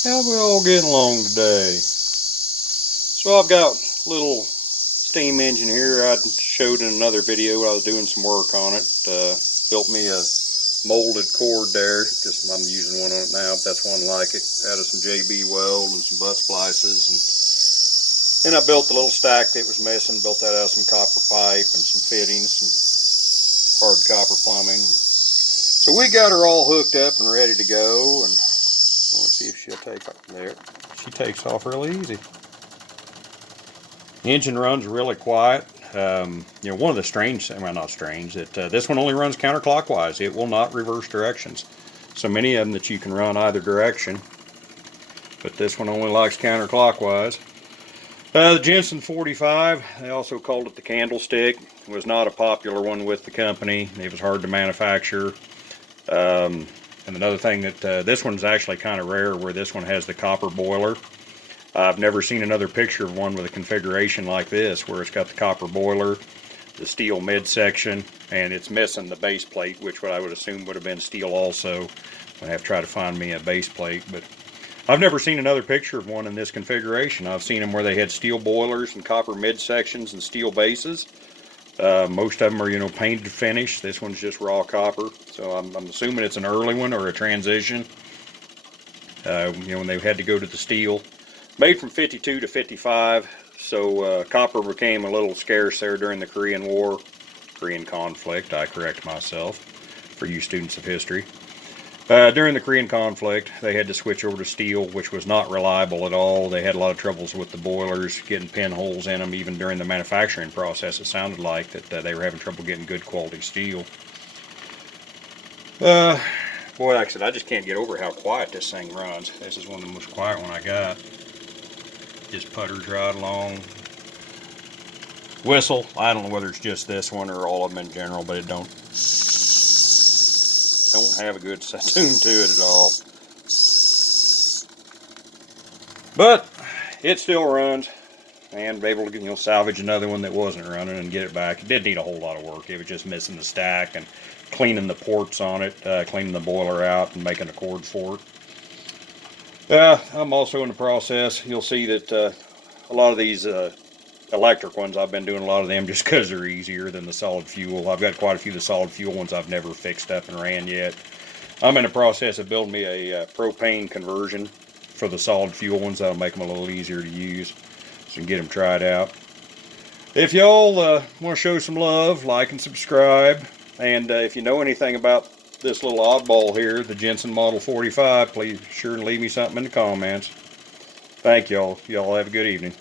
How we all getting along today? So I've got a little steam engine here. I showed in another video I was doing some work on it. Built me a molded cord there. Just I'm using one on it now, but that's one like it. Added some JB weld and some butt splices, and then I built the little stack that was missing. Built that out of some copper pipe and some fittings, some hard copper plumbing. So we got her all hooked up and ready to go, and I want to see if she'll take off there. She takes off really easy. The engine runs really quiet. One of the strange, well, not strange, that this one only runs counterclockwise. It will not reverse directions. So many of them that you can run either direction, but this one only likes counterclockwise. The Jenson 45, they also called it the candlestick. It was not a popular one with the company. It was hard to manufacture. And another thing that this one's actually kind of rare, where this one has the copper boiler. I've never seen another picture of one with a configuration like this, where it's got the copper boiler, the steel midsection, and it's missing the base plate, which what I would assume would have been steel also. I have to try to find me a base plate, but I've never seen another picture of one in this configuration. I've seen them where they had steel boilers and copper midsections and steel bases. Most of them are, painted finish. This one's just raw copper. So I'm assuming it's an early one or a transition. When they had to go to the steel. Made from 52 to 55. So copper became a little scarce there during the Korean War. Korean conflict, I correct myself, for you students of history. During the Korean conflict, they had to switch over to steel, which was not reliable at all. They had a lot of troubles with the boilers, getting pinholes in them. Even during the manufacturing process, it sounded like that they were having trouble getting good quality steel. Boy, like I said, I just can't get over how quiet this thing runs. This is one of the most quiet one I got. Just putters right along. Whistle, I don't know whether it's just this one or all of them in general, but it don't have a good tune to it at all. But it still runs, and be able to salvage another one that wasn't running and get it back. It did need a whole lot of work. It was just missing the stack and cleaning the ports on it, cleaning the boiler out and making a cord for it. I'm also in the process. You'll see that a lot of these electric ones, I've been doing a lot of them just because they're easier than the solid fuel. I've got quite a few of the solid fuel ones I've never fixed up and ran yet. I'm in the process of building me a propane conversion for the solid fuel ones. That'll make them a little easier to use, so you can get them tried out. If y'all want to show some love, like and subscribe. And if you know anything about this little oddball here, the Jenson Model 45, please sure and leave me something in the comments. Thank y'all. Y'all have a good evening.